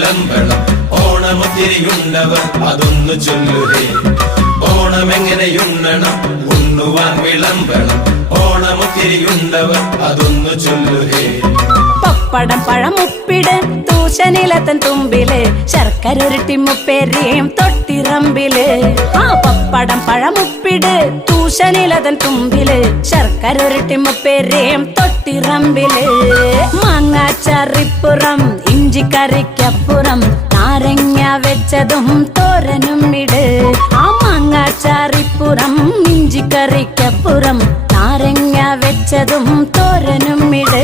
വിളമ്പണം ഓണമൊത്തിരിയുണ്ടവർ അതൊന്നു ചൊല്ലുകേ ഓണമെങ്ങനെയുണ്ണണം ഉണ്ണുവാൻ വിളമ്പണം ഓണമൊത്തിരിയുണ്ടവർ അതൊന്നു ചൊല്ലുകേ പപ്പടം പഴമുപ്പിട് തൂശനിലത്തൻ തുമ്പില് ശർക്കരൊരുട്ടി മുപ്പേരിയും തൊട്ടിറമ്പില് പപ്പടം പഴമുപ്പിട് തൂശനിലതൻ തുമ്പില് ശർക്കരൊരുട്ടി മുപ്പേരിയും തൊട്ടിറമ്പില് മാങ്ങാച്ചറിപ്പുറം ഇഞ്ചിക്കറിക്കപ്പുറം നാരങ്ങ വെച്ചതും തോരനും ഇട് മാങ്ങാച്ചറിപ്പുറം ഇഞ്ചിക്കറിക്കപ്പുറം നാരങ്ങ വെച്ചതും തോരനും ഇട്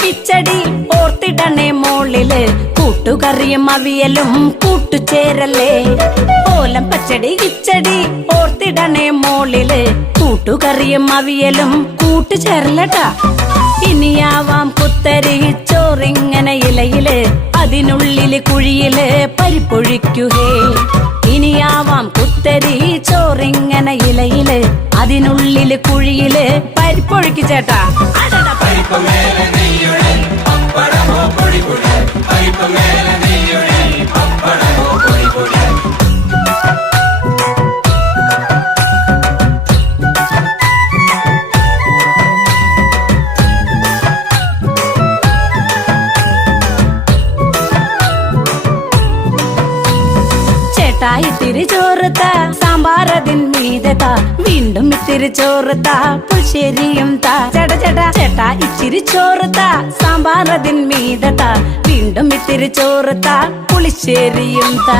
കിച്ചടി ഓർത്തിടണേ മോളില് കൂട്ടുകറിയും അവിയലും കൂട്ടുചേരല്ലേ ഓലം പച്ചടി കിച്ചടി ഓർത്തിടണേ മോളില് കൂട്ടുകറിയും അവിയലും കൂട്ടുചേരലട്ടാ ഇനിയാവാം കുത്തരി ചോറിങ്ങനെ ഇലയില് അതിനുള്ളില് കുഴിയില് പരിപ്പൊഴിക്കുകേ ഇനിയാവാം കുത്തരി ചോറിങ്ങനെ ഇലയില് അതിനുള്ളില് കുഴിയില് പരിപ്പൊഴിക്കു ചേട്ടാ ഇത്തിരി ചോറുത്ത സാമ്പാറതിൻ മീതത വീണ്ടും ഇത്തിരി ചോറുത്ത പുളിശ്ശേരിയും താ ചേട്ടാ ചേട്ടാ ചേട്ടാ ഇച്ചിരി ചോറുത്ത സാമ്പാറതിൻ മീതത വീണ്ടും ഇത്തിരി ചോറുത്ത പുളിശ്ശേരിയും താ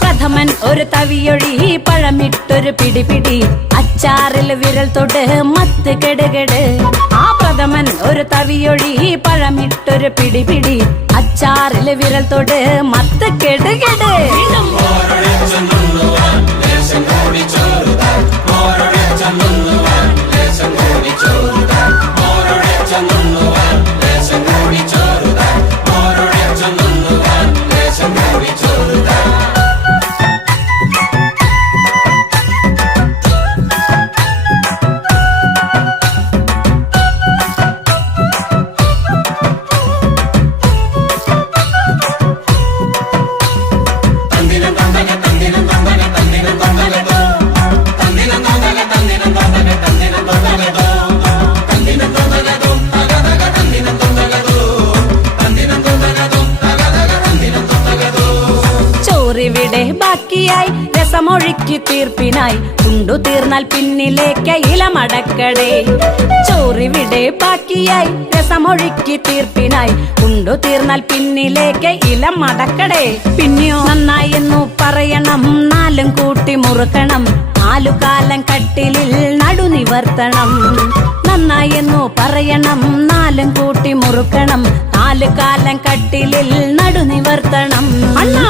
പ്രഥമൻ ഒരു തവിയൊഴി പഴമിട്ടൊരു പിടിപിടി അച്ചാറിൽ വിരൽ തൊട്ട് മത്ത് കെടുകെട് പ്രഥമൻ ഒരു തവിയൊഴി പഴമിട്ടൊരു പിടിപിടി അച്ചാറിൽ വിരൽ തൊട്ട് മത്ത് കെടുകെട് ചോറിവിടെ ബാക്കിയായി രസമൊഴുക്കി തീർപ്പിനായി ഉണ്ടു തീർന്നാൽ പിന്നിലേക്ക് ഇലമടക്കടേ ചോറിവിടെ ബാക്കിയായി രസമൊഴുക്കി തീർപ്പിനായി ഉണ്ടു തീർന്നാൽ പിന്നിലേക്ക് ഇലമടക്കടേ പിന്നെയോ നന്നായെന്നു പറയണം നാലും കൂട്ടി മുറുക്കണം നാലുകാലം കട്ടിലിൽ നടുനിവർത്തണം നന്നായെന്നു പറയണം നാലും കൂട്ടി മുറുക്കണം നാലുകാലം കട്ടിലിൽ നടുനിവർത്തണം അണ്ണാ